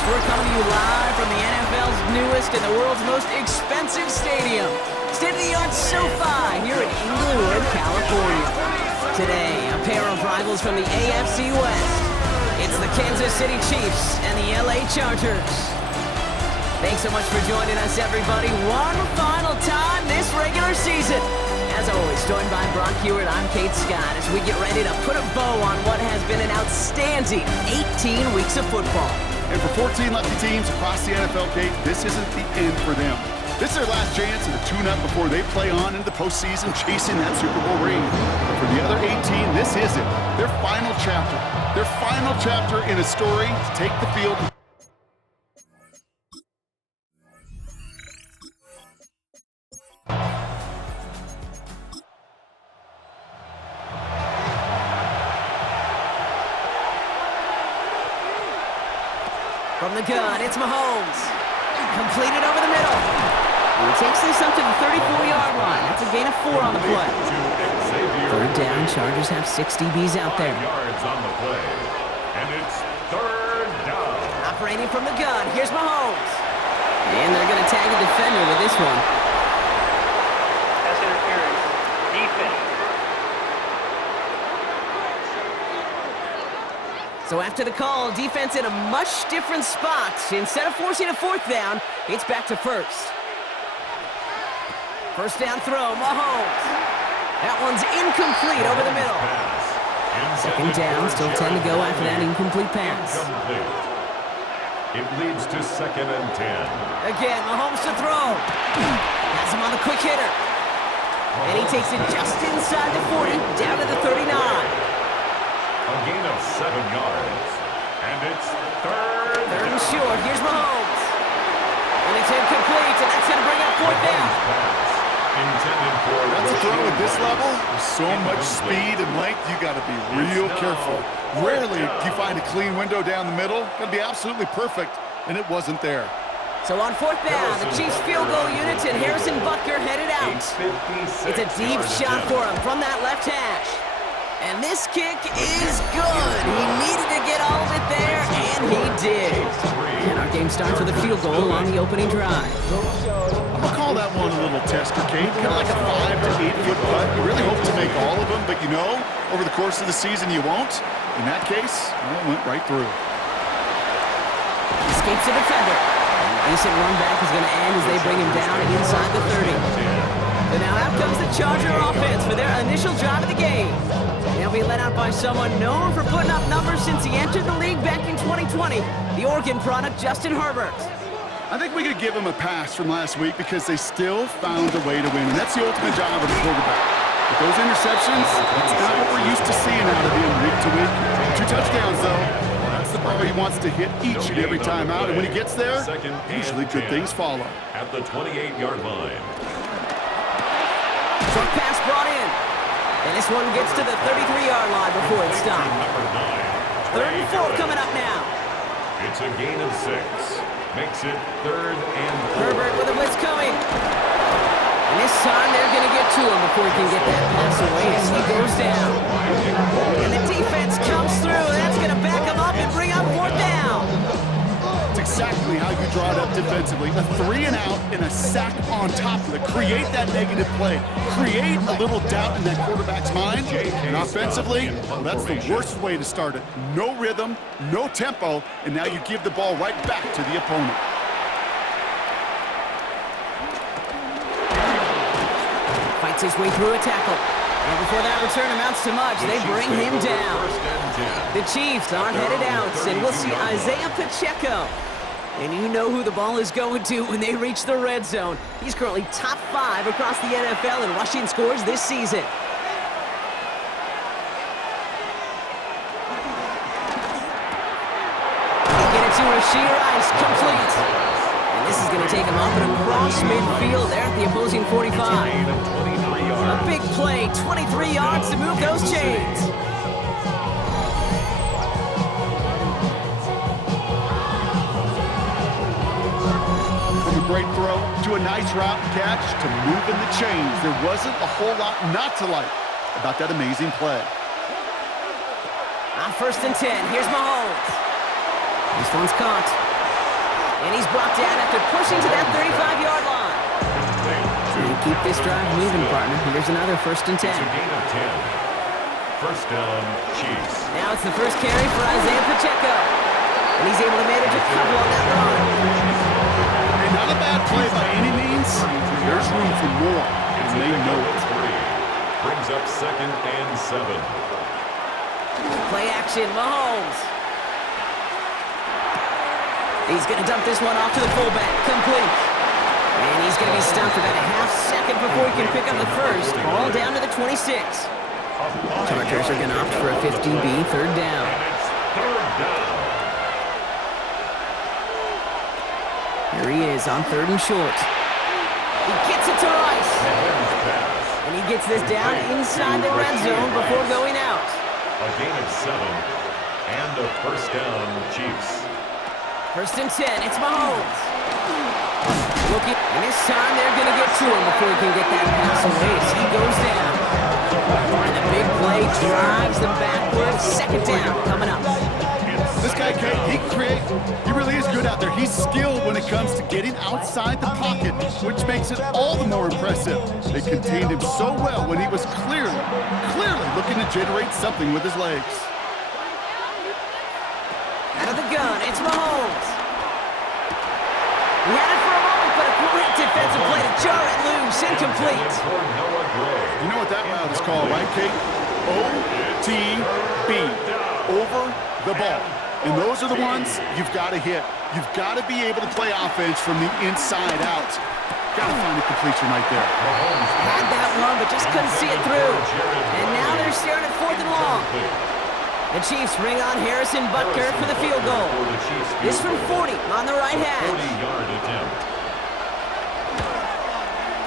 Coast. We're coming to you live from the NFL's newest and the world's most expensive stadium, state-of-the-art SoFi here in Inglewood, California. Today, a pair of rivals from the AFC West. It's the Kansas City Chiefs and the LA Chargers. Thanks so much for joining us, everybody. One final time this regular season. As always, joined by Brock Hewitt, I'm Kate Scott, as we get ready to put a bow on what has been an outstanding 18 weeks of football. And for 14 lucky teams across the NFL, Kate, this isn't the end for them. This is their last chance at a tune-up before they play on into the postseason chasing that Super Bowl ring. But for the other 18, this is it. Their final chapter. Their final chapter in a story to take the field. From the gun, it's Mahomes. Completed over the middle. He takes this up to the 34-yard line. That's a gain of 4 on the play. Third down, Chargers have 6 DBs out there. Yards on the play. And it's third down. Operating from the gun, here's Mahomes. And they're going to tag a defender with this one. Pass interference. Defense. So after the call, defense in a much different spot. Instead of forcing a 4th down, it's back to first. First down throw, Mahomes. That one's incomplete over the middle. Second down, still 10 to go after that incomplete pass. It leads to 2nd and 10. Again, Mahomes to throw. Has him on the quick hitter. And he takes it just inside the 40, down to the 39. A gain of 7 yards. And it's third and short. Here's Mahomes. And it's incomplete, and that's going to bring up 4th down. That's a throw at this level. With so much speed and length, you got to be real careful. Rarely do you find a clean window down the middle. Got to be absolutely perfect, and it wasn't there. So on 4th down, the Chiefs field goal unit and Harrison Butker headed out. It's a deep shot for him from that left hash. And this kick is good. He needed to get all of it there, and he did. And our game starts with a field goal on the opening drive. I'm going to call that one a little tester, Kate. Kind of like a 5 to 8 foot putt. You really hope to make all of them, but you know, over the course of the season you won't. In that case, it went right through. Escapes the defender. And a decent run back is going to end as they bring him down inside the 30. So now out comes the Charger offense for their initial drive of the game. They'll be led out by someone known for putting up numbers since he entered the league back in 2020, the Oregon product, Justin Herbert. I think we could give them a pass from last week because they still found a way to win, and that's the ultimate job of a quarterback. But those interceptions, that's not what we're used to seeing out of him week to week. 2 touchdowns, though. That's the bar he wants to hit each and every time out, and when he gets there, usually good things follow. At the 28-yard line. Short pass brought in. And this one gets to the 33-yard line before it's stopped. 3rd and 4 coming up now. It's a gain of 6. Makes it 3rd and 4. Herbert with a blitz coming. And this time they're going to get to him before he can get that pass away as he goes down. And the defense comes through. That's going to back him up and bring up 4th down. It's exactly how you draw it up defensively. A 3 and out and a sack on top of it. Create that negative play. Create a little doubt in that quarterback's mind. And offensively, well, that's the worst way to start it. No rhythm, no tempo, and now you give the ball right back to the opponent. Fights his way through a tackle. And before that return amounts to much, they bring him down. The Chiefs are headed out, and we'll see Isaiah Pacheco. And you know who the ball is going to when they reach the red zone. He's currently top 5 across the NFL in rushing scores this season. Get it to Rashee Rice, complete. And this is going to take him up and across midfield there at the opposing 45. A big play, 23 yards to move those chains. From a great throw to a nice route catch to moving the chains, there wasn't a whole lot not to like about that amazing play. On 1st and 10, here's Mahomes. This one's caught. And he's brought down after pushing to that 35-yard line. And keep this drive moving, partner. Here's another 1st and 10. It's a gain of 10. First down, Chiefs. Now it's the first carry for Isaiah Pacheco. And he's able to manage a couple on that run. And not a bad play by any means. There's room for more, and they know it. Brings up 2nd and 7. Play action, Mahomes. He's going to dump this one off to the fullback. Complete. And he's going to be stopped about a half second before he can pick up the first. Ball down to the 26. Chargers are going to opt for a 50B, 3rd down. Here he is on 3rd and short. He gets it to Rice. And he gets this down inside the red zone before going out. A gain of 7 and a first down, Chiefs. 1st and 10, it's Mahomes. Looking, and this time they're going to get to him before he can get that pass away as he goes down. And the big play drives them backwards. 2nd down coming up. This guy, he really is good out there. He's skilled when it comes to getting outside the pocket, which makes it all the more impressive. They contained him so well when he was clearly looking to generate something with his legs. Out of the gun, it's Mahomes. He had it for a moment, but a great defensive play to jar it loose. Incomplete. You know what that route is called, right, Kate? OTB. Over the ball. And those are the ones you've got to hit. You've got to be able to play offense from the inside out. Got to find a completion right there. Had that one, but just couldn't see it through. And now they're staring at 4th and long. The Chiefs bring on Harrison Butker for the field goal. This from 40 on the right hash. 40-yard attempt.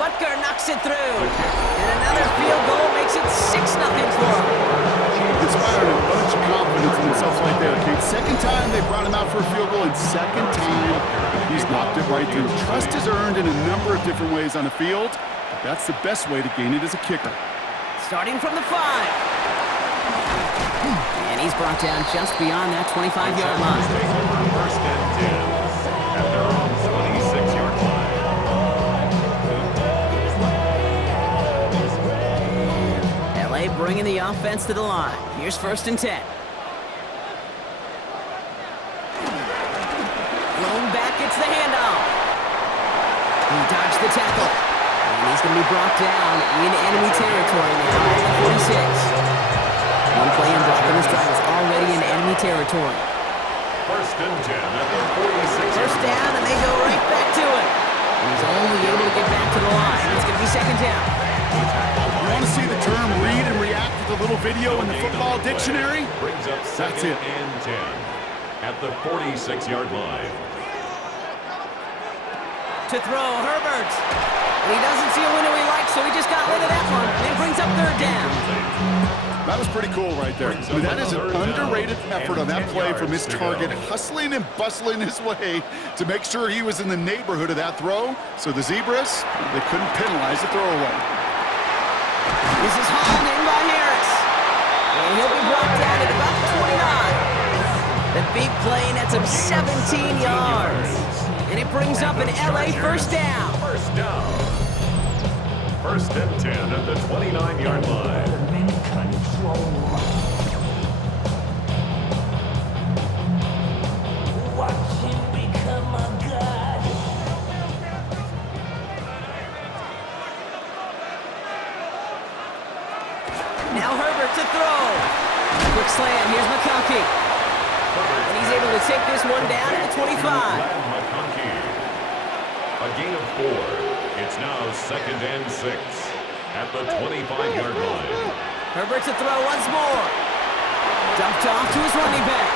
Butker knocks it through. And another field goal makes it 6-0 for him. Inspiring a bunch of confidence in himself right there, Kate. 2nd time they brought him out for a field goal, and 2nd time he's knocked it right through. Trust is earned in a number of different ways on the field, but that's the best way to gain it as a kicker. Starting from the 5. And he's brought down just beyond that 25-yard line. 1st and 10 at their own 26-yard line. LA bringing the offense to the line. Here's 1st and 10. Lone back gets the handoff. He dodged the tackle. And he's going to be brought down in enemy territory now at the 46. One play and block on this drive is already in enemy territory. 1st and 10 at their 46. First down, and they go right back to it. And he's only able to get back to the line. It's going to be 2nd down. You want to see the term read and react with a little video in the football dictionary? Brings up 2nd and 10 at the 46-yard line. To throw, Herbert. And he doesn't see a window he likes, so he just got rid of that one. And brings up 3rd down. That was pretty cool right there. I mean, that is an underrated effort on that play from his target, hustling and bustling his way to make sure he was in the neighborhood of that throw. So the Zebras, they couldn't penalize the throwaway. This is hauled in by Harris. And he'll be brought down at about the 29. The big play nets him 17 yards. And it brings up an LA 1st down. 1st down. 1st and 10 at the 29-yard line. Now Herbert to throw. Quick slam. Here's McConkey. And he's able to take this one down at the 25. McConkey. A gain of 4. It's now 2nd and 6 at the 25-yard line. Herbert to throw once more. Dumped off to his running back.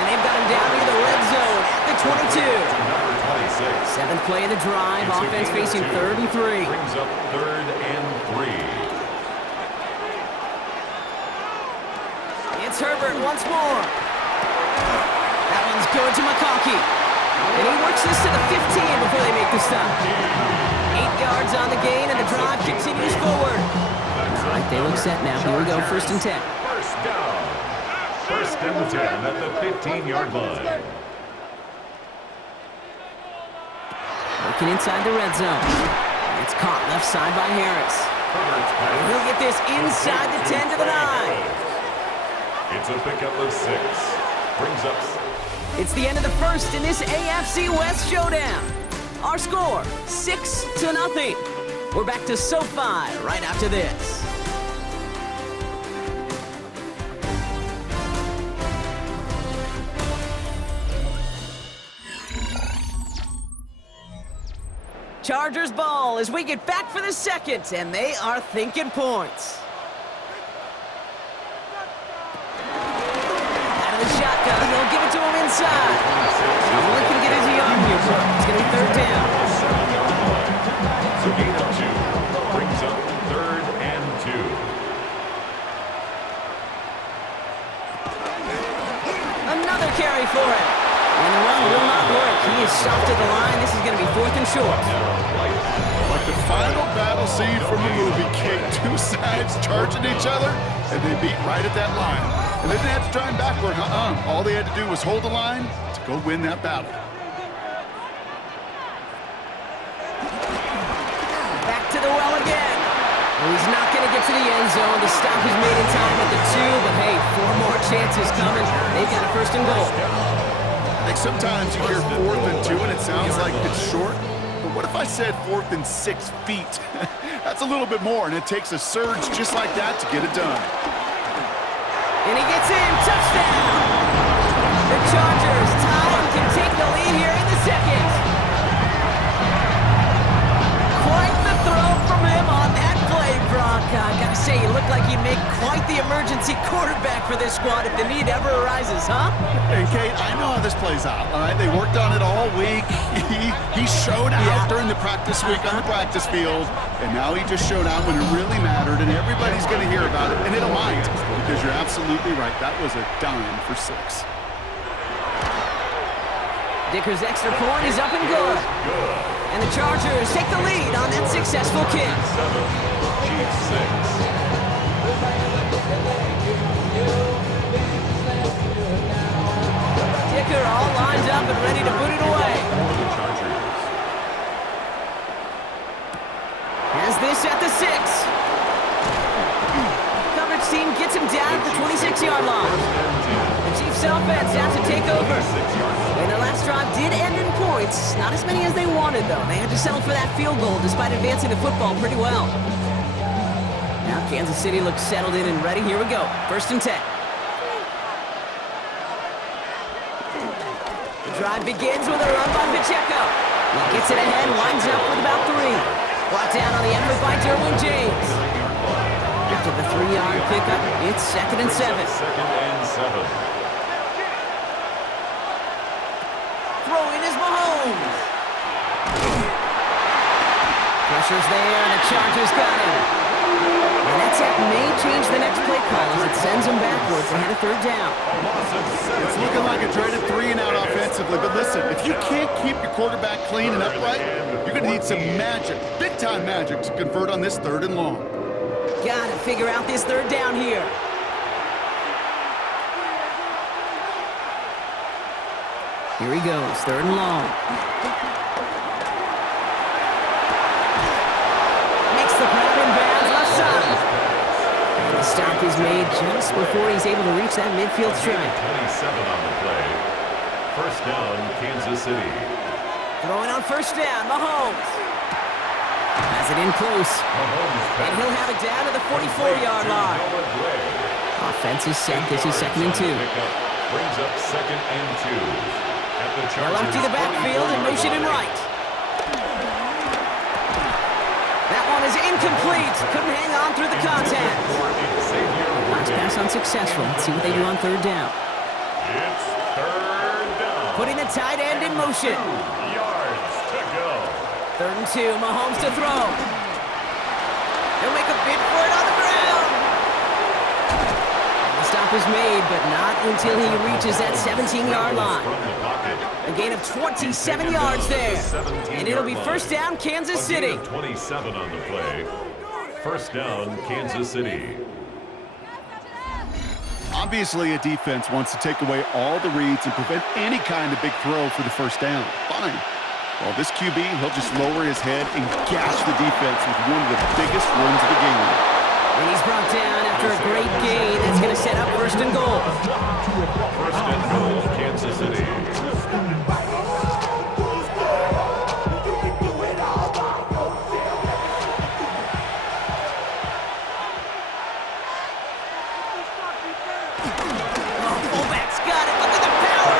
And they've got him down near the red zone at the 22. Number 26. 7th play of the drive. Offense facing 3rd and 3. Brings up 3rd and 3. It's Herbert once more. That one's going to McConkey. And he works this to the 15 before they make the stop. 8 yards on the gain, and the drive continues forward. All right, they look set now. Here we go, 1st and 10. First down. 1st and 10 at the 15-yard line. Working inside the red zone. It's caught left side by Harris. And he'll get this inside the 10 to the 9. It's a pickup of 6. Brings up. It's the end of the first in this AFC West showdown. Our score, 6-0. We're back to SoFi right after this. Chargers ball as we get back for the second, and they are thinking points. Out of the shotgun, they'll give it to him inside. Only can get his arm here, bro. It's going to be third down. So gain of 2. Brings up 3rd and 2. Another carry for him. And the run will not work. He is stopped at the line. This is going to be 4th and short. Like the final battle scene from a movie, Kate. Two sides charging each other, and they beat right at that line. And they didn't have to try and backward. All they had to do was hold the line to go win that battle. Back to the well again. Well, he's not going to get to the end zone. The stop is made in time at the 2, but hey, 4 more chances coming. They've got a 1st and goal. I think sometimes you hear 4th and 2 and it sounds like it's short, but what if I said 4th and 6 feet? That's a little bit more, and it takes a surge just like that to get it done. And he gets in, touchdown! The Chargers tie and can take the lead here in the second. Quite the throw from him on that play, Brock. I gotta say, you look like you make quite the emergency quarterback for this squad if the need ever arises, huh? And Kate, I know how this plays out, all right? They worked on it all week. He showed out during the practice week on the practice field, and now he just showed out when it really mattered, and everybody's going to hear about it, and it might, because you're absolutely right. That was a dime for 6. Dicker's extra point is up and good. And the Chargers take the lead on that successful kick. 7, Chiefs 6. Dicker all lined up and ready to put it away. Has this at the 6. Coverage team gets him down at the 26-yard line. The Chiefs offense has to take over. And their last drive did end in points. Not as many as they wanted, though. They had to settle for that field goal despite advancing the football pretty well. Now Kansas City looks settled in and ready. Here we go. 1st and 10. The drive begins with a run by Pacheco. He gets it ahead, winds up with about 3. Brought down on the effort by Derwin James. After the 3-yard pickup, it's 2nd and 7. 2nd and 7. Throwing is Mahomes. Pressure's there, and the Chargers got him. And that sack may change the next play call as it sends them backwards ahead of 3rd down. It's looking like a dreaded 3-and-out offensively, but listen, if you can't keep your quarterback clean and upright, you're going to need some magic, big-time magic, to convert on this 3rd and long. Got to figure out this 3rd down here. Here he goes, 3rd and long. Makes the grab in bounds left side. And the stop is made just before he's able to reach that midfield strike. 27 on the play. 1st down, Kansas City. Throwing on 1st down, Mahomes. Has it in close. And he'll have it down to the 44-yard line. Offense is set. This is 2nd and 2. Brings up 2nd and 2. They'll empty the backfield and motion him right. That one is incomplete. Couldn't hang on through the contact. Last pass unsuccessful. Let's see what they do on 3rd down. It's 3rd down. Putting the tight end in motion. 2 yards to go. 3rd and 2. Mahomes to throw. He'll make a bid for it on the ground. The stop is made, but not until he reaches that 17-yard line. A gain of 27 yards there. And it'll be 1st down, Kansas City. 27 on the play. 1st down, Kansas City. Obviously, a defense wants to take away all the reads and prevent any kind of big throw for the 1st down. Fine. Well, this QB, he'll just lower his head and gash the defense with one of the biggest runs of the game. And he's brought down after a great gain. That's going to set up first and goal. First and goal, Kansas City. Fullback's got it. Look at the power.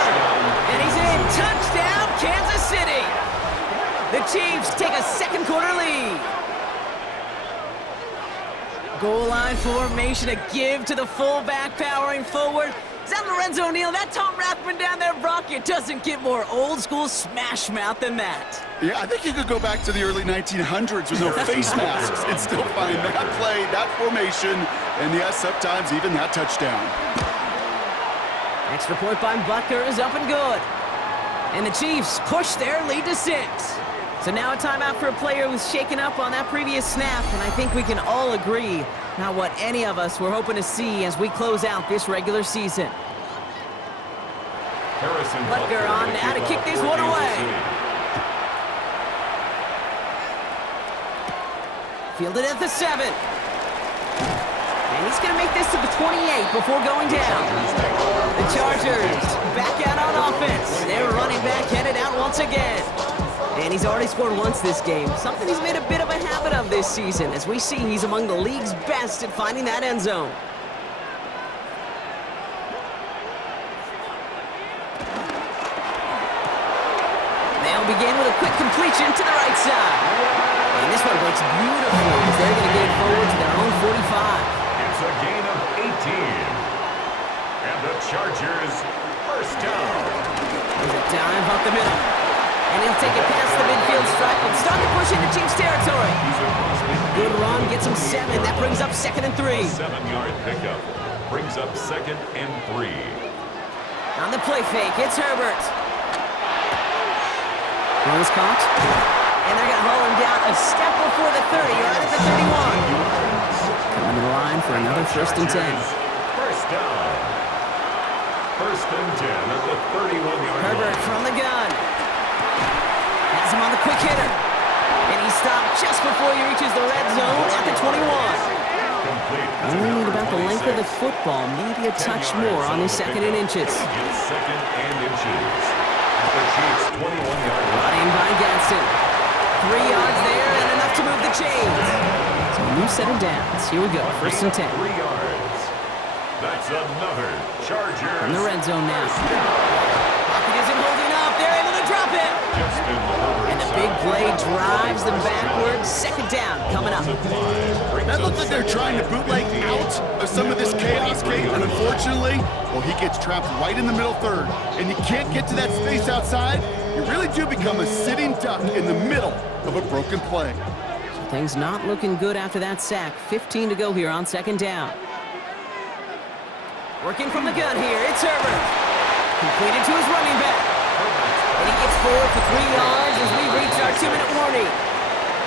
And he's in. Touchdown, Kansas City. The Chiefs take a second quarter lead. Goal line formation, a give to the fullback, powering forward. Is that Lorenzo Neal? That Tom Rathman down there, Brock? It doesn't get more old school smash mouth than that. Yeah, I think you could go back to the early 1900s with no face masks and still find that play, that formation, and yes, sometimes even that touchdown. Extra point by Butker is up and good. And the Chiefs push their lead to 6. So now a timeout for a player who's shaken up on that previous snap, and I think we can all agree not what any of us were hoping to see as we close out this regular season. Butker on now to kick this one away. Fielded at the 7. And he's going to make this to the 28 before going down. The Chargers back out on offense. Their running back headed out once again. And he's already scored once this game, something he's made a bit of a habit of this season. As we see, he's among the league's best at finding that end zone. They'll begin with a quick completion to the right side. And this one breaks beautifully as they're going to get it forward to their own 45. It's a gain of 18. And the Chargers first down. There's a dive up the middle. And he'll take it past the midfield stripe and start to push into Chiefs territory. Good run, gets him 7. That brings up 2nd and 3. 7-yard pickup brings up 2nd and 3. On the play fake, it's Herbert. Run is caught. And they're going to haul him down a step before the 30, right at the 31. Coming to the line for another 1st and 10. First down. 1st and 10 at the 31-yard line. Herbert from the gun. Has him on the quick hitter. And he stopped just before he reaches the red zone at the 21. Only need about the length of the football, maybe a touch more on his 2nd and inches. 2nd and inches at the Chiefs' 21-yard line. Brought in by Gadsden. 3 yards there and enough to move the chains. So a new set of downs. Here we go, 1st and 10. 3 yards. That's another Chargers. From the red zone now. Pocket isn't holding up. They're able to drop it. And the big play drives them backwards. 2nd down coming up. That looked like they're trying to bootleg out of some of this chaos, Kate, and unfortunately, well, he gets trapped right in the middle 3rd, and you can't get to that space outside. You really do become a sitting duck in the middle of a broken play. So things not looking good after that sack. 15 to go here on 2nd down. Working from the gun here, it's Herbert. Completed to his running back. And he gets forward for 3 yards as we reach our 2-minute warning.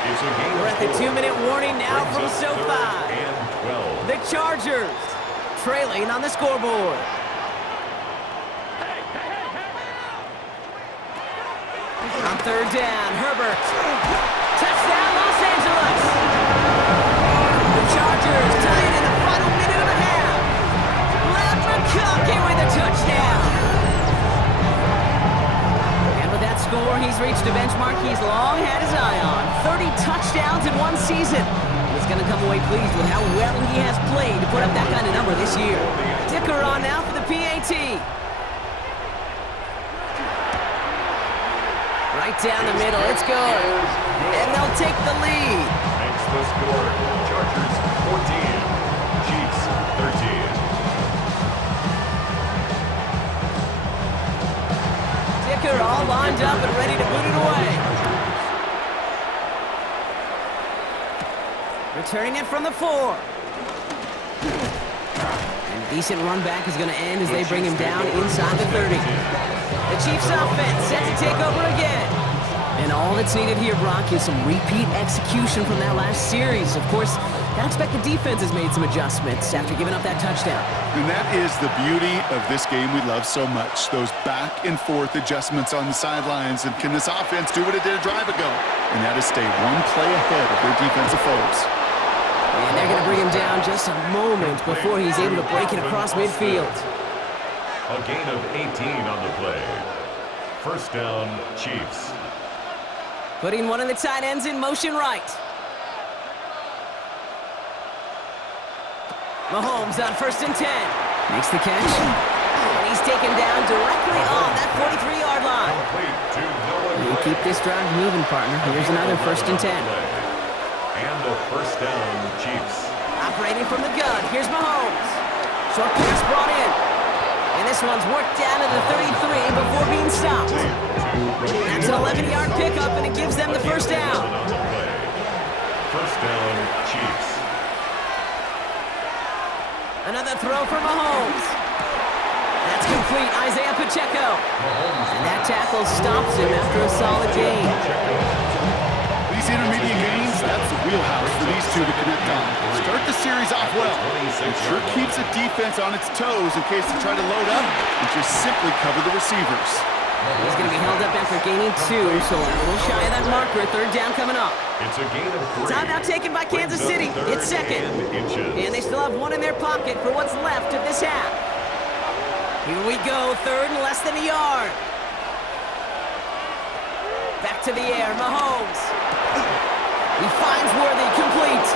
We're at the 2-minute warning now from SoFi. The Chargers trailing on the scoreboard. On 3rd down, Herbert. Touchdown, Los Angeles. The Chargers tie it in the final minute and a half. Lev McConkey with a touchdown. And with that score, he's reached a benchmark he's long had his eye on. 30 touchdowns in one season. He's going to come away pleased with how well he has played to put up that kind of number this year. Dicker on now for the PAT. Right down the middle, it's good. And they'll take the lead. Makes the score, Chargers 14, Chiefs 13. Dicker all lined up and ready to boot it away. Returning it from the 4. And a decent run back is going to end as they bring him down inside the 30. The Chiefs offense set to take over again. And all that's needed here, Brock, is some repeat execution from that last series. Of course, I expect the defense has made some adjustments after giving up that touchdown. And that is the beauty of this game we love so much, those back and forth adjustments on the sidelines. And can this offense do what it did a drive ago? And that is stay one play ahead of their defensive foes. And they're going to bring him down just a moment before he's able to break it across midfield. A gain of 18 on the play. First down, Chiefs. Putting one of the tight ends in motion right. Mahomes on 1st and 10. Makes the catch. And he's taken down directly on that 43-yard line. You keep this drive moving, partner. Here's another 1st and 10. And a first down, Chiefs. Operating from the gun. Here's Mahomes. Short pass brought in. And this one's worked down to the 33 before being stopped. That's an 11-yard pickup, and it gives them the first down. First down, Chiefs. Another throw for Mahomes. That's complete. Isaiah Pacheco. And that tackle stops him after a solid gain. These intermediate gains, that's the wheelhouse for these two to connect on. Start the series off well. It sure keeps the defense on its toes in case they try to load up and just simply cover the receivers. He's going to be held up after gaining 2, so a little shy of that marker. 3rd down coming up. It's a gain of 3. Timeout taken by Kansas City. It's 2nd. And they still have 1 in their pocket for what's left of this half. Here we go, 3rd and less than a yard. Back to the air, Mahomes. He finds Worthy, complete.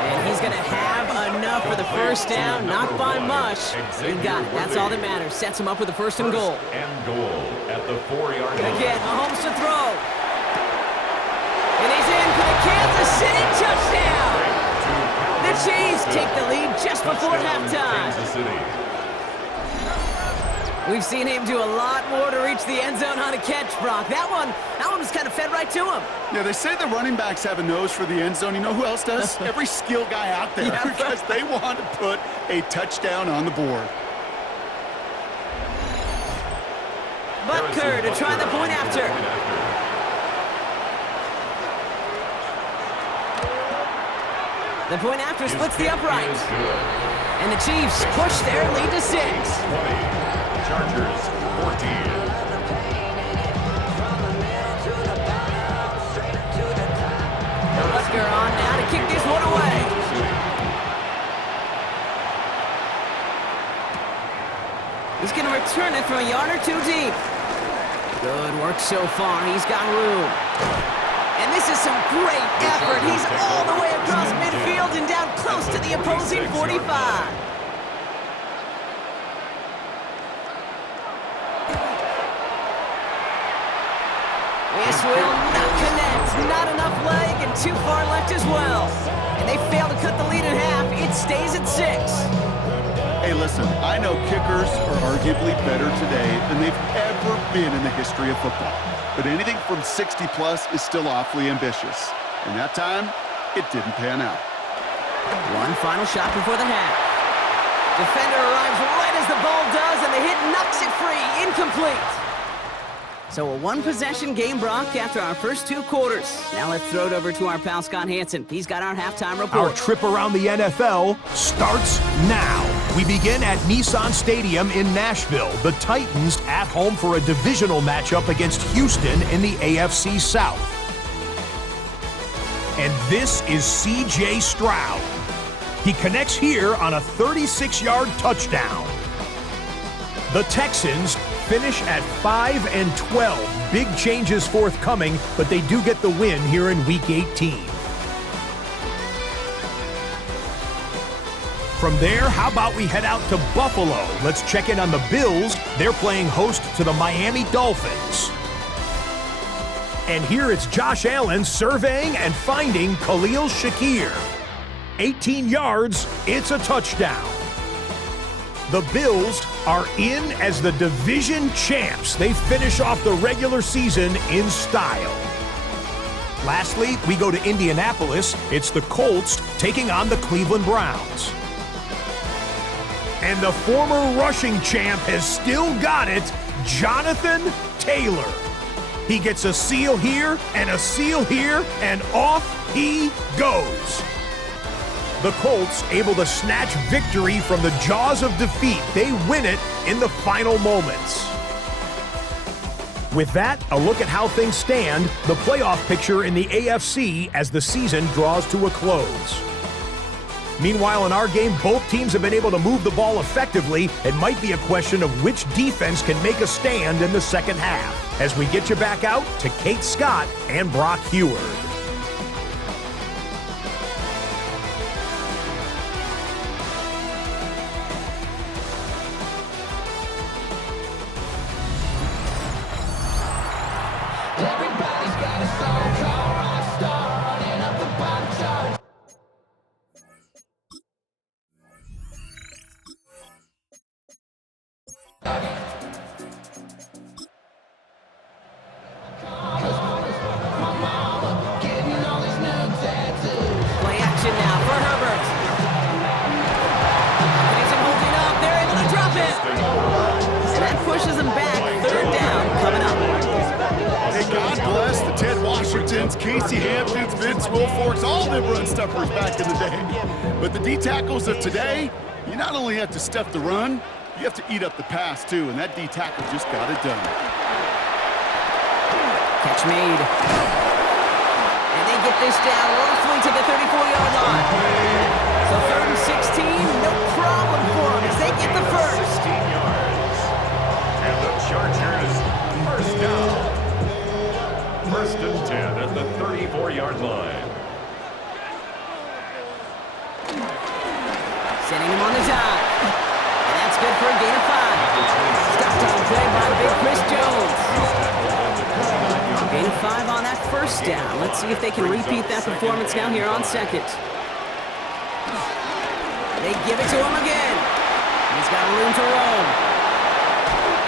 And he's going to have enough for the first down, not by much. He got it. That's all that matters. Sets him up with a 1st and goal. And goal at the 4-yard line. Again, Mahomes to throw. And he's in for the Kansas City touchdown. The Chiefs take the lead just before halftime. Kansas City. We've seen him do a lot more to reach the end zone on a catch, Brock. That one was kind of fed right to him. Yeah, they say the running backs have a nose for the end zone. You know who else does? Every skill guy out there, Yeah, because they want to put a touchdown on the board. Butker to try the point after. The point after splits the upright. And the Chiefs push their lead to 6. 20. Chargers 14. Butker on now to kick this one away. He's going to return it from a yard or 2 deep. Good work so far. He's got room. And this is some great effort. He's all the way across midfield and down close to the opposing 45. This will not connect. Not enough leg and too far left as well. And they fail to cut the lead in half. It stays at 6. Hey, listen, I know kickers are arguably better today than they've ever been in the history of football. But anything from 60-plus is still awfully ambitious. And that time, it didn't pan out. One final shot before the half. Defender arrives right as the ball does, and the hit knocks it free. Incomplete. So a one-possession game, Brock, after our first 2 quarters. Now let's throw it over to our pal Scott Hansen. He's got our halftime report. Our trip around the NFL starts now. We begin at Nissan Stadium in Nashville. The Titans at home for a divisional matchup against Houston in the AFC South. And this is C.J. Stroud. He connects here on a 36-yard touchdown. The Texans finish at 5-12. Big changes forthcoming, but they do get the win here in Week 18. From there, how about we head out to Buffalo? Let's check in on the Bills. They're playing host to the Miami Dolphins. And here it's Josh Allen surveying and finding Khalil Shakir. 18 yards, it's a touchdown. The Bills are in as the division champs. They finish off the regular season in style. Lastly, we go to Indianapolis. It's the Colts taking on the Cleveland Browns. And the former rushing champ has still got it, Jonathan Taylor. He gets a seal here and a seal here, and off he goes. The Colts able to snatch victory from the jaws of defeat. They win it in the final moments. With that, a look at how things stand, the playoff picture in the AFC as the season draws to a close. Meanwhile, in our game, both teams have been able to move the ball effectively. It might be a question of which defense can make a stand in the second half. As we get you back out to Kate Scott and Brock Heward. Casey Hamptons, Vince Wilforks, all them run stuffers back in the day. But the D-tackles of today, you not only have to stuff the run, you have to eat up the pass too, and that D-tackle just got it done. Catch made. And they get this down roughly to the 34-yard line. So 3rd and 16, no problem for them as they get the first. 16 yards. And the Chargers first down. 1st and 10 at the 34-yard line. Sending him on the dive. And that's good for a gain of 5. Stopped on play by Big Chris Jones. Gain of 5 on that first down. Let's see if they can repeat that performance now here on second. They give it to him again. He's got room to roam.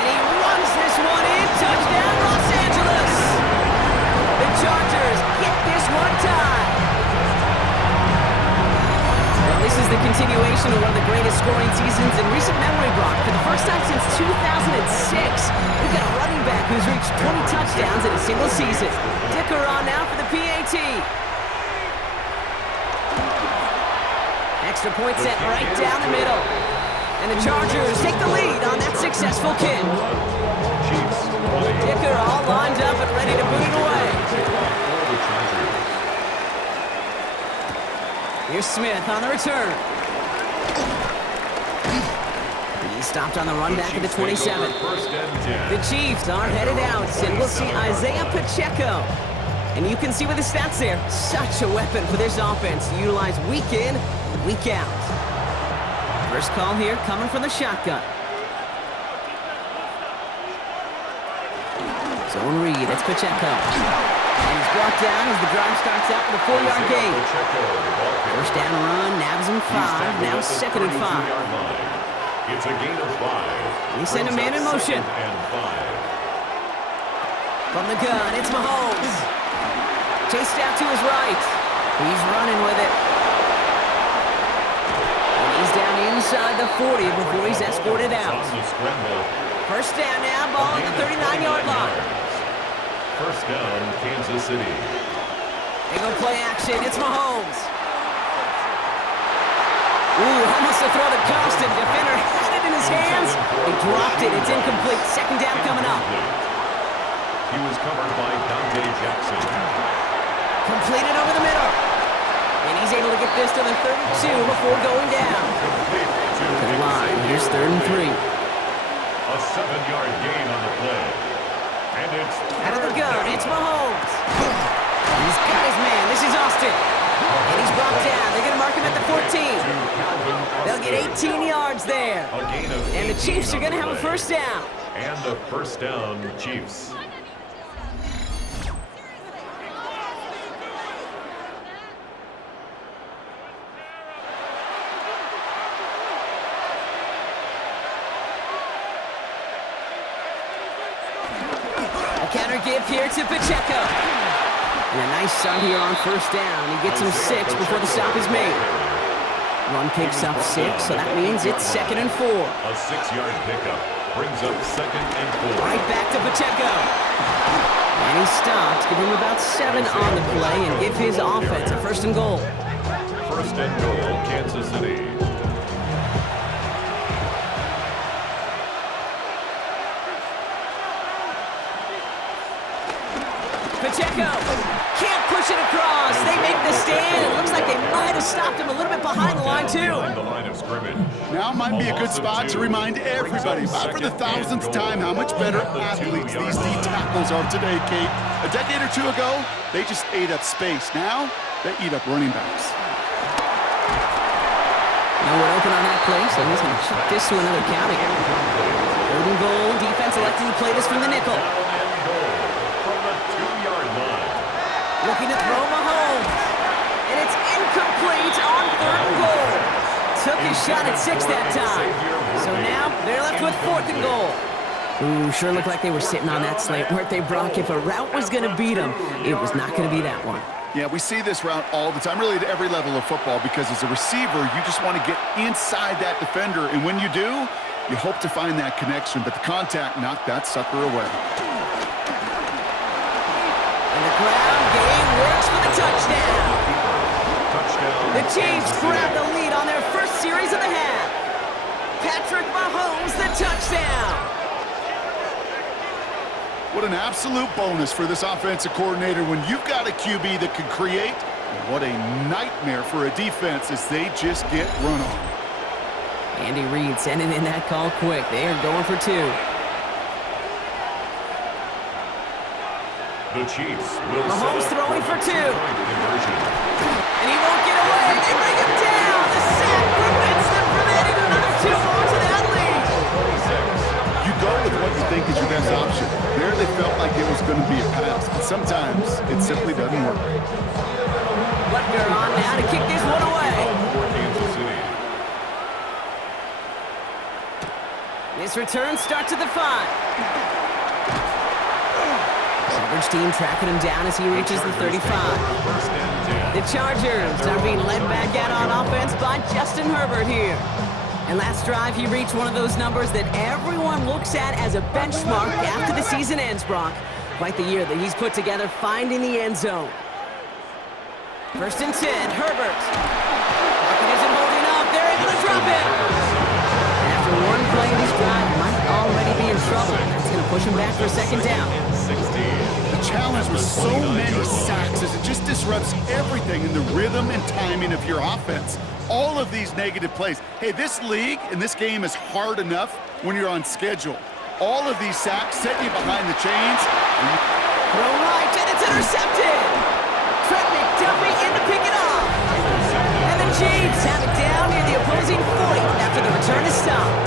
And he runs this one in. Touchdown, Los Angeles. The Chargers get this one tied. Well, this is the continuation of one of the greatest scoring seasons in recent memory, Brock. For the first time since 2006, we've got a running back who's reached 20 touchdowns in a single season. Dicker on now for the PAT. Extra point set right down the middle. And the Chargers take the lead on that successful kick. Dicker all lined up and ready to boot it away. Here's Smith on the return. He stopped on the run back at the 27. The Chiefs are headed out, and we'll see Isaiah Pacheco. And you can see with the stats there, such a weapon for this offense to utilize week in, week out. First call here coming from the shotgun. Zone read, it's Pacheco. And he's brought down as the drive starts out with a 4-yard gain. First down run, nabs him 5, now 2nd and 5. It's a gain of 5. He sent a man in motion. From the gun, it's Mahomes. Chased out to his right. He's running with it. And he's down inside the 40 before he's escorted out. First down now, ball at the 39-yard line. First down, Kansas City. They go play action. It's Mahomes. Ooh, almost a throw that cost him. Defender had it in his hands. He dropped it. It's incomplete. Second down coming up. He was covered by Dante Jackson. Completed over the middle. And he's able to get this to the 32 before going down. To the line. Here's 3rd and 3. A 7-yard gain on the play. And it's out of the gun. It's Mahomes. He's got his man. This is Austin. And he's brought down. They're going to mark him at the 14. They'll get 18 yards there. And the Chiefs are going to have a first down. And the first down, Chiefs. Counter give here to Pacheco. And a nice start here on first down. He gets him 6 before the stop is made. Run picks up 6, so that means it's 2nd and 4. A 6-yard pickup brings up 2nd and 4. Right back to Pacheco. And he stops, give him about 7 on the play, and give his offense a 1st and goal. First and goal, Kansas City. Pacheco can't push it across. They make the stand. It looks like they might have stopped him a little bit behind the line, too. Behind the line of scrimmage. Now might be a good spot to remind everybody, about for the thousandth time, how much better athletes these D tackles are today, Kate. A decade or two ago, they just ate up space. Now, they eat up running backs. No one open on that play, so he's going to chuck this to another county. Third and goal, defense electing to play this from the nickel. From the 2-yard line. Looking to throw Mahomes. And it's incomplete on third and goal. Took his shot at 6 that time. So now they're left with 4th and goal. Ooh, sure looked like they were sitting on that slate, weren't they, Brock? If a route was going to beat them, it was not going to be that one. Yeah, we see this route all the time, really at every level of football, because as a receiver, you just want to get inside that defender, and when you do, you hope to find that connection, but the contact knocked that sucker away. And the ground game works for the touchdown. The Chiefs grab the lead on their first series of the half. Patrick Mahomes, the touchdown. What an absolute bonus for this offensive coordinator when you've got a QB that can create. And what a nightmare for a defense as they just get run on. Andy Reid sending in that call quick. They are going for 2. The Chiefs will Mahomes throwing for 2. conversion. And he won't get away. They bring him down. The sack prevents them from adding another 2 more to that lead. You go with what you think is your best option. There they felt like it was going to be a pass, but sometimes it simply doesn't work. Butker on now to kick this one away. For Kansas City. This return starts at the 5. Coverage team tracking him down as he reaches the 35. First and 10. The Chargers are being led back out on offense by Justin Herbert here. And last drive, he reached one of those numbers that everyone looks at as a benchmark after the season ends, Brock. Quite the year that he's put together finding the end zone. First and 10, Herbert. Pocket isn't holding up. They're able to drop it. And after one play in this drive, might already be in trouble. That's going to push him back for a second down. 16. The challenge with so many sacks is it just disrupts everything in the rhythm and timing of your offense. All of these negative plays. Hey, this league and this game is hard enough when you're on schedule. All of these sacks set you behind the chains. Throw right, and it's intercepted. Trent McDuffie in to pick it off. And the Chiefs have it down near the opposing 40 after the return is stopped.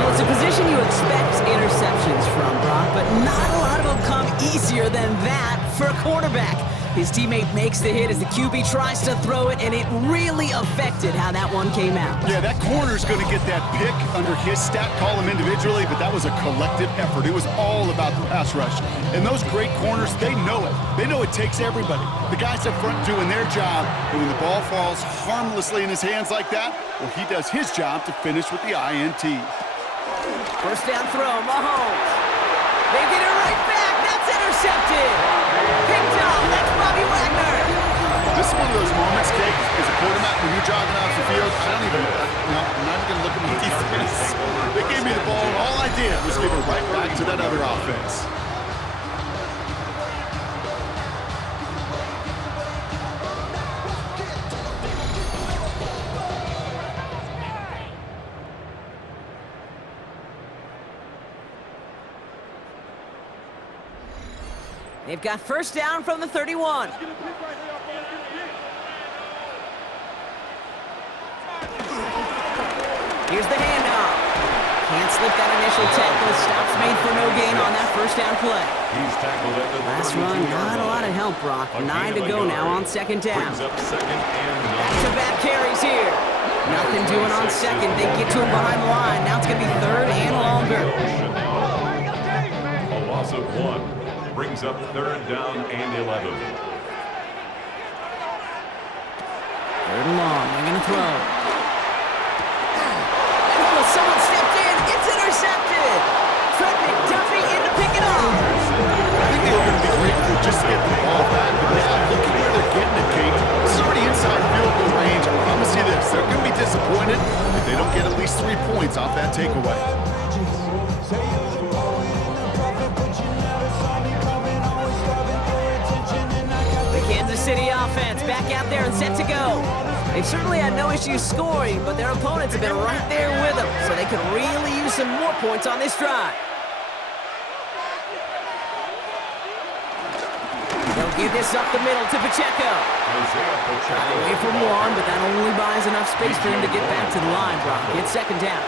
Well, it's a position you expect interceptions from, Brock, but not a lot of them come easier than that for a quarterback. His teammate makes the hit as the QB tries to throw it, and it really affected how that one came out. Yeah, that corner's going to get that pick under his stat column individually, but that was a collective effort. It was all about the pass rush. And those great corners, they know it. They know it takes everybody. The guys up front doing their job, and when the ball falls harmlessly in his hands like that, well, he does his job to finish with the INT. First down throw, Mahomes. They get it right back. That's intercepted. Picked up. That's Bobby Wagner. This is one of those moments, Kate, as a quarterback, when you're jogging off the field, I'm not even going to look at my defense. They gave me the ball, and all I did was give it right back to that other offense. They've got first down from the 31. Here's the handoff. Can't slip that initial tackle. Stops made for no gain on that first down play. He's tackled at the Last run, not a lot of help, Brock. 9 to go now on second down. Brings up second and 9. Back-to-back carries here. Nothing doing on second. They get to him behind the line. Now it's going to be third and longer. A loss of 1 brings up third down and 11. Third and long. They're going to throw. And almost someone stepped in. It's intercepted. Trent McDuffie in to pick it off. I think they were going to be grateful just to get the ball back, but now look at where they're getting it, Kate. This is already inside field goal disappointed if they don't get at least 3 points off that takeaway. The Kansas City offense back out there and set to go. They've certainly had no issues scoring, but their opponents have been right there with them, so they could really use some more points on this drive. They'll give this up the middle to Pacheco. Got away from one, but that only buys enough space for him to get back to the line, Brock. It's second down.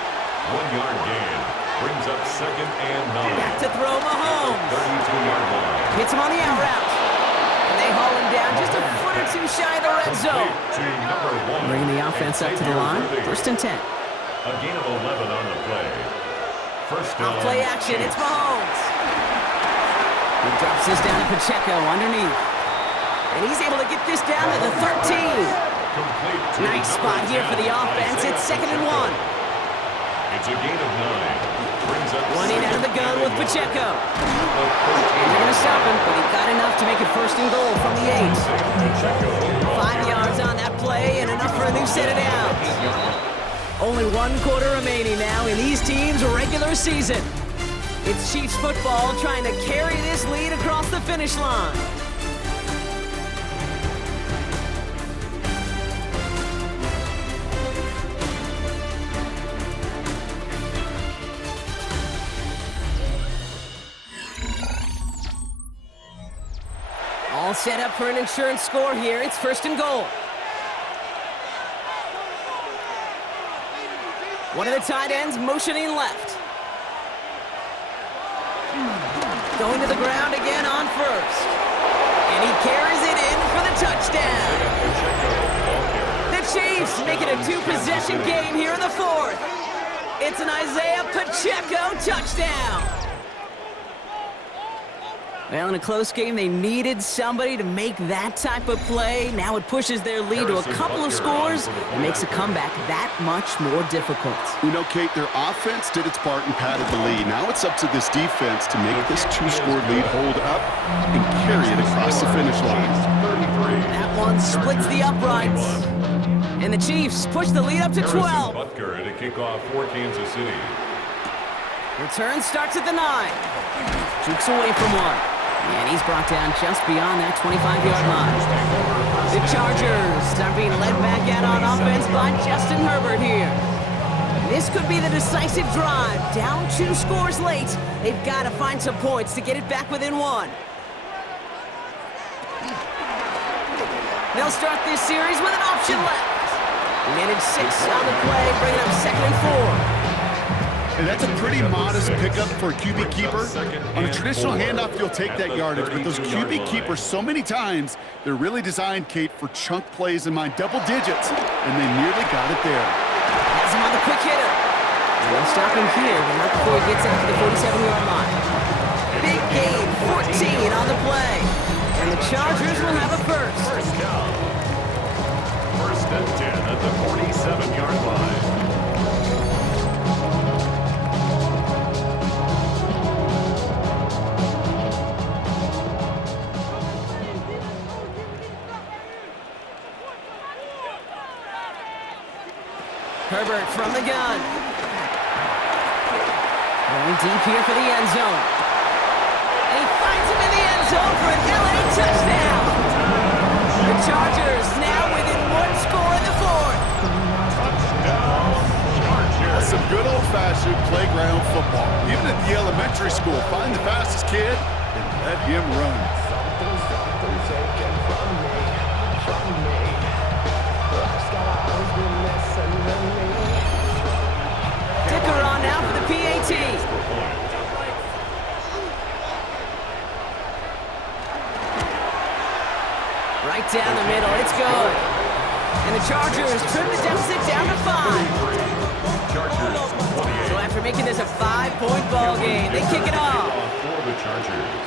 1 yard gain. Brings up 2nd and 9. Back to throw Mahomes. 32-yard line. Hits him on the out route. And they haul him down just a foot or two shy of the red zone. To number 1. Bringing the offense up to the line. 1st and 10. A gain of 11 on the play. First down. Off play action. It's Mahomes. He drops this down to Pacheco underneath. And he's able to get this down to the 13. Nice spot here for the offense. It's 2nd and 1. It's a gain of 9. Brings up Running out of the gun with Pacheco. They're going to stop him, but he got enough to make it 1st and goal from the 8. 5 yards on that play and enough for a new set of downs. Only 1 quarter remaining now in these teams' regular season. It's Chiefs football trying to carry this lead across the finish line. All set up for an insurance score here. It's 1st and goal. One of the tight ends motioning left. Going to the ground again on 1st. And he carries it in for the touchdown. The Chiefs make it a 2-possession game here in the 4th. It's an Isaiah Pacheco touchdown. Well, in a close game, they needed somebody to make that type of play. Now it pushes their lead to a couple of scores and makes a comeback that much more difficult. You know, Kate, their offense did its part and padded the lead. Now it's up to this defense to make this 2-score lead hold up and carry it across the finish line. That one splits the uprights. And the Chiefs push the lead up to 12. Butker to kick off for Kansas City. Return starts at the 9. Jukes away from one. And he's brought down just beyond that 25-yard line. The Chargers are being led back out on offense by Justin Herbert here. This could be the decisive drive. Down 2 scores late. They've got to find some points to get it back within 1. They'll start this series with an option left. Manage 6 on the play, bringing up 2nd and 4. And that's a pretty modest pickup for a QB keeper. On a traditional handoff, you'll take that yardage, but those QB keepers, so many times, they're really designed, Kate, for chunk plays in my double digits, and they nearly got it there. Has him on the quick hitter. And they'll stop him here, but not before he gets out to the 47-yard line. Big gain, 14 on the play. And the Chargers will have a first. 1st and 10 at the 47-yard line. Herbert from the gun. Going deep here for the end zone. And he finds him in the end zone for an LA touchdown. The Chargers now within 1 score in the 4th. Touchdown, Chargers. That's some good old-fashioned playground football. Even at the elementary school, find the fastest kid and let him run. Dicker on now for the PAT. Right down the middle, it's good. And the Chargers trim the deficit down to 5. Chargers 28. So after making this a 5-point ball game, they kick it off. For the Chargers.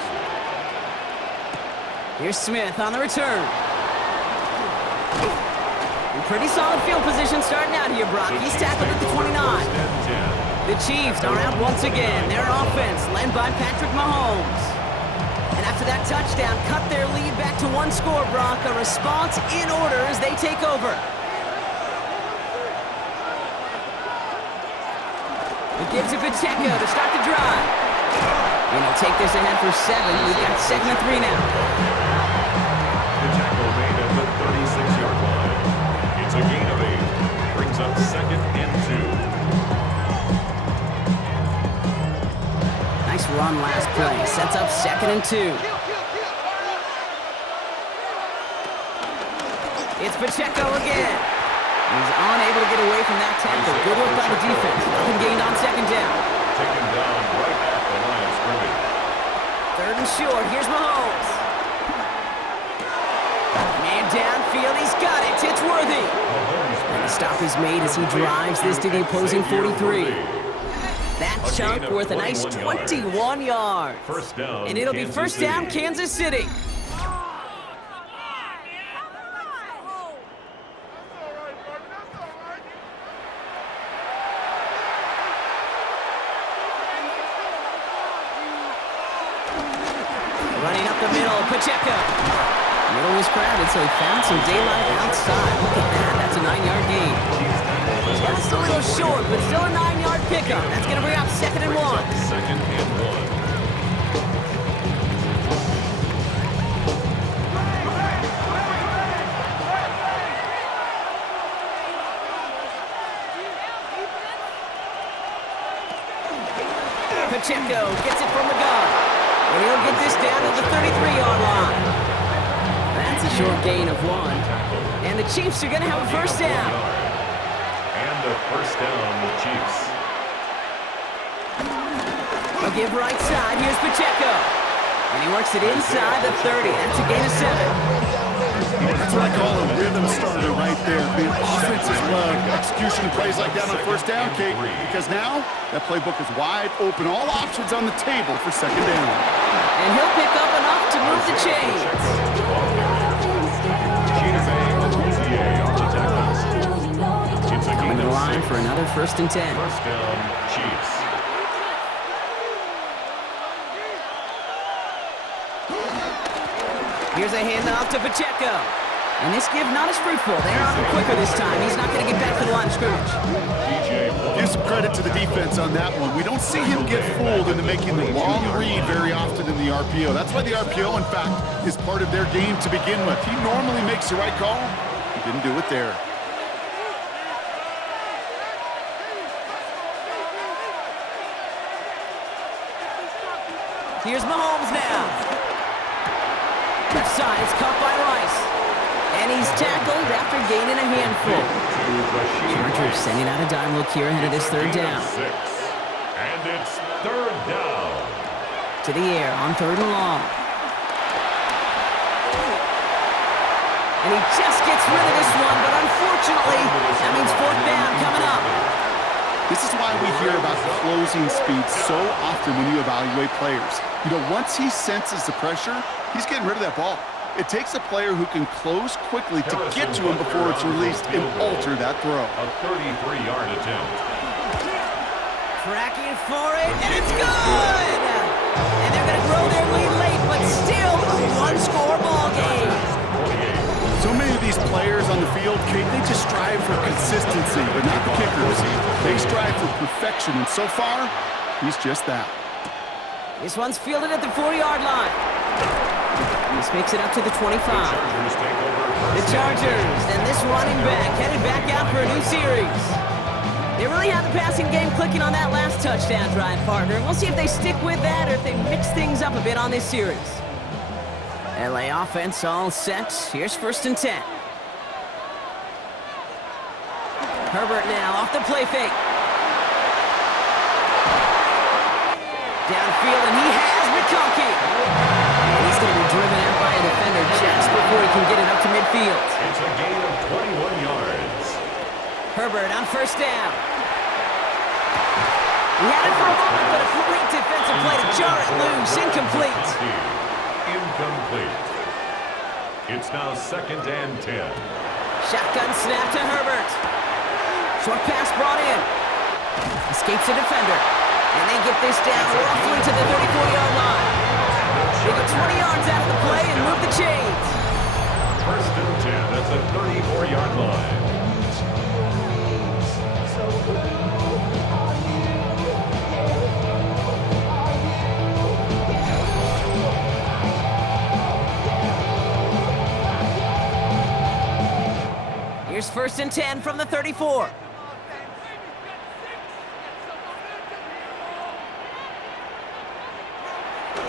Here's Smith on the return. In pretty solid field position starting out here, Brock. He's tackled at the 29. The Chiefs are out once again. Their offense led by Patrick Mahomes. And after that touchdown, cut their lead back to 1 score, Brock. A response in order as they take over. It gives it Pacheco to start the drive. And he'll take this ahead for 7. We've got 2nd and 3 now. The tackle made at the 36-yard line. It's a gain of 8. Brings up 2nd and 2. Nice run last play. Sets up 2nd and 2. It's Pacheco again. He's unable to get away from that tackle. Good work by the defense. Nothing gained on 2nd down. Taken down right at the line of scrimmage. 3rd and short. Here's Mahomes. Man downfield. He's got it. It's Worthy. And the stop is made as he drives this to the opposing 43. That chunk worth a nice 21 yards. First down, And it'll be first down, Kansas City. Running up the middle, Pacheco. Middle was crowded, so he found some daylight outside. Look at that, that's a 9-yard gain. Just a little short, but still a 9-yard pickup. That's going to bring up 2nd and 1. 2nd and 1. Pacheco gets it from the gun. And he'll get this down to the 33-yard line. That's a short gain of 1. And the Chiefs are going to have a first down. And a first down, the Chiefs. A give right side. Here's Pacheco. And he works it inside the 30. That's a gain of 7. That's what I call a rhythm starter right there. The offenses love execution of plays like that on first down, Kate, because now that playbook is wide open. All options on the table for 2nd down. And he'll pick up enough to move the chains. Coming to the line for another 1st and 10. First down, Chiefs. Here's a handoff to Pacheco. And this give not as fruitful. They're on him quicker this time. He's not going to get back to the line of scrimmage. Give some credit to the defense on that one. We don't see him get fooled into making the long read very often in the RPO. That's why the RPO, in fact, is part of their game to begin with. He normally makes the right call. He didn't do it there. Here's Mahomes now. Left side is caught by Rice. And he's tackled after gaining a handful. Chargers sending out a dime look here ahead of this 3rd down. And it's 3rd down. To the air on 3rd and long. And he just gets rid of this one, but unfortunately, that means 4th down coming up. This is why we hear about closing speed so often when you evaluate players. You know, once he senses the pressure, he's getting rid of that ball. It takes a player who can close quickly to get to him before it's released and alter that throw. A 33-yard attempt. Tracking for it, and it's good! And they're going to grow their lead late, but still a one-score ball game. So many of these players on the field, Kate, they just strive for consistency, but not the kickers. They strive for perfection, and so far, he's just that. This one's fielded at the 4-yard line. This makes it up to the 25. The Chargers, and this running back headed back out for a new series. They really have the passing game clicking on that last touchdown drive, partner. We'll see if they stick with that or if they mix things up a bit on this series. LA offense all set. Here's 1st and 10. Herbert now off the play fake. Downfield, and he has McConkey. And he's going to be driven out by a defender just before he can get it up to midfield. It's a gain of 21 yards. Herbert on 1st down. He had it for a moment, but a great defensive play to jar it loose. Incomplete. Incomplete. It's now 2nd and 10. Shotgun snap to Herbert. Short pass brought in. Escapes the defender. And they get this down roughly to the 34-yard line. They get 20 yards out of the play and move the chains. 1st and 10 at the 34-yard line. Here's 1st and 10 from the 34.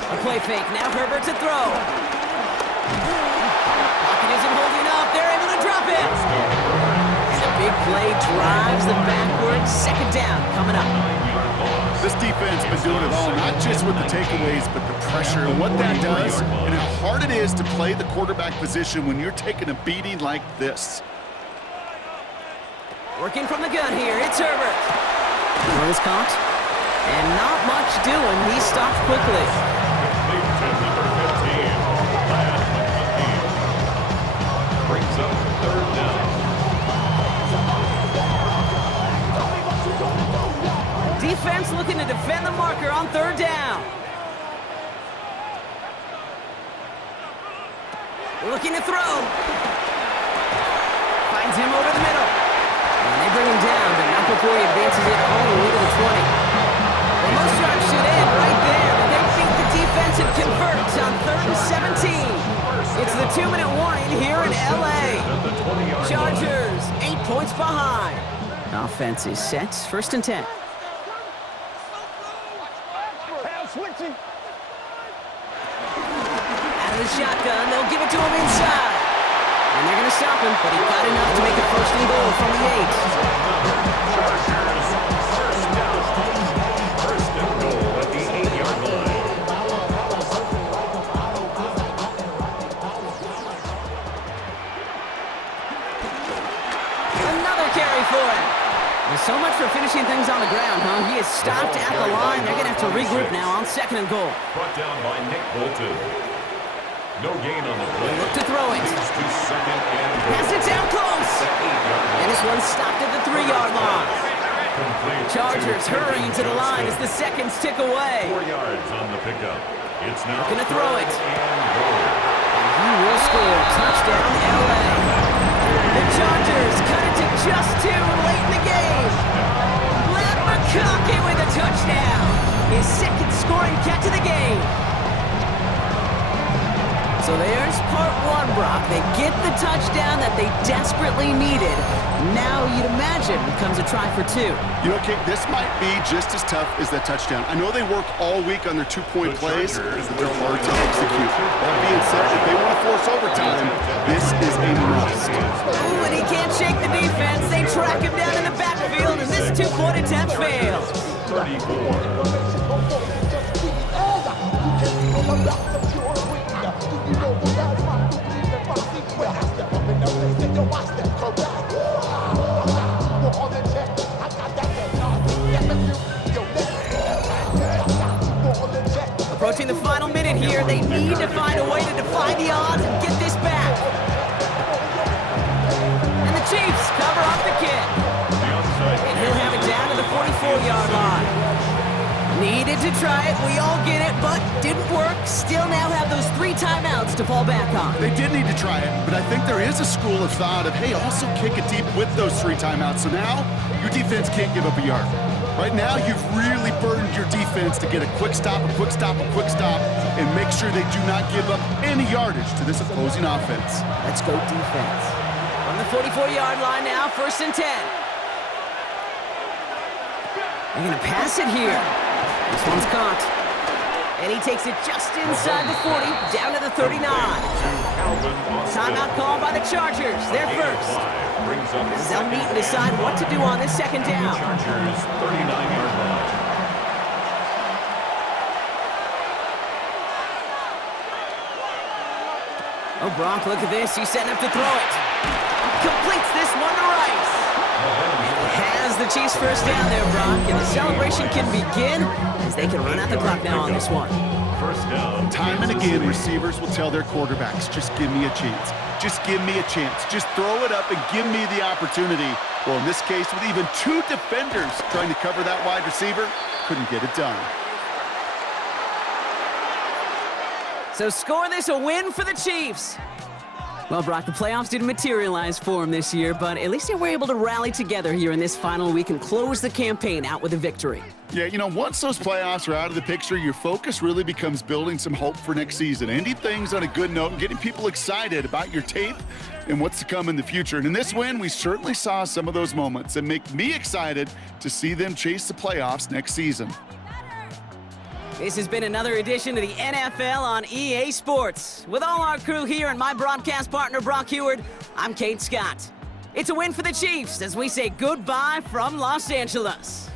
A play fake, now Herbert to throw. Pocket isn't holding up, they're able to drop it. And a big play drives them backwards. 2nd down coming up. This defense has been doing it all, not just with the takeaways, but the pressure and what that does, and how hard it is to play the quarterback position when you're taking a beating like this. Working from the gun here, it's Herbert. Throw is caught, and not much doing. He stopped quickly. Complete to number 15, Lad McConkey. Brings up 3rd down. Defense looking to defend the marker on 3rd down. Looking to throw. Finds him over the middle. And they bring him down, but not before he advances it all the way to the 20. Well, most drives should end right there, but they beat the defense and converts on 3rd and 17. It's the 2-minute warning here in L.A. Chargers, 8 points behind. Offense is set, 1st and 10. Out of the shotgun, they'll give it to him inside. And they're going to stop him, but he got enough to make it 1st and goal from the 8. Chargers, 1st down. 1st and goal at the 8-yard line. Another carry for him. There's so much for finishing things on the ground, huh? He is stopped at the line. They're going to have to regroup now on 2nd and goal. Brought down by Nick Bolton. No gain on the play. Look to throw it. Moves to 2nd and goal. Pass it down close. And this one stopped at the 3-yard line. Complete Chargers hurrying to the line as the seconds tick away. 4 yards on the pickup. It's now Looking to throw it. 3rd and goal. And he will score. Touchdown, L.A. The Chargers cut it to just 2 late in the game. Lad McConkey with a touchdown. His 2nd scoring catch of the game. So there's part 1, Brock. They get the touchdown that they desperately needed. Now you'd imagine comes a try for 2. You know, Kate, this might be just as tough as that touchdown. I know they work all week on their 2-point plays, but they're hard to execute. That being said, if they want to force overtime, this is a must. Ooh, and he can't shake the defense. They track him down in the backfield, and this 2-point attempt fails. 34. Approaching the final minute here, they need to find a way to defy the odds and get this back. And the Chiefs cover up the kick. And he'll have it down to the 44-yard line. Needed to try it, we all get it, but didn't work. Still now have those 3 timeouts to fall back on. They did need to try it, but I think there is a school of thought of, hey, also kick it deep with those 3 timeouts. So now your defense can't give up a yard. Right now, you've really burdened your defense to get a quick stop, a quick stop, a quick stop, and make sure they do not give up any yardage to this opposing offense. Let's go defense. On the 44-yard line now, 1st and 10. They're going to pass it here. This one's caught. And he takes it just inside the 40, down to the 39. Timeout called by the Chargers. They're first. They'll meet and decide what to do on this 2nd down. Chargers 39-yard line. Oh, Brock, look at this. He's setting up to throw it. Completes this one to Rice. Has the Chiefs 1st down there, Brock, and the celebration can begin as they can run out the clock now on this one. 1st down. Time and again, receivers will tell their quarterbacks, just give me a chance. Just give me a chance. Just throw it up and give me the opportunity. Well, in this case, with even 2 defenders trying to cover that wide receiver, couldn't get it done. So score this a win for the Chiefs. Well, Brock, the playoffs didn't materialize for him this year, but at least they were able to rally together here in this final week and close the campaign out with a victory. Yeah, you know, once those playoffs are out of the picture, your focus really becomes building some hope for next season, ending things on a good note and getting people excited about your tape and what's to come in the future. And in this win, we certainly saw some of those moments and make me excited to see them chase the playoffs next season. This has been another edition of the NFL on EA Sports. With all our crew here and my broadcast partner, Brock Heward, I'm Kate Scott. It's a win for the Chiefs as we say goodbye from Los Angeles.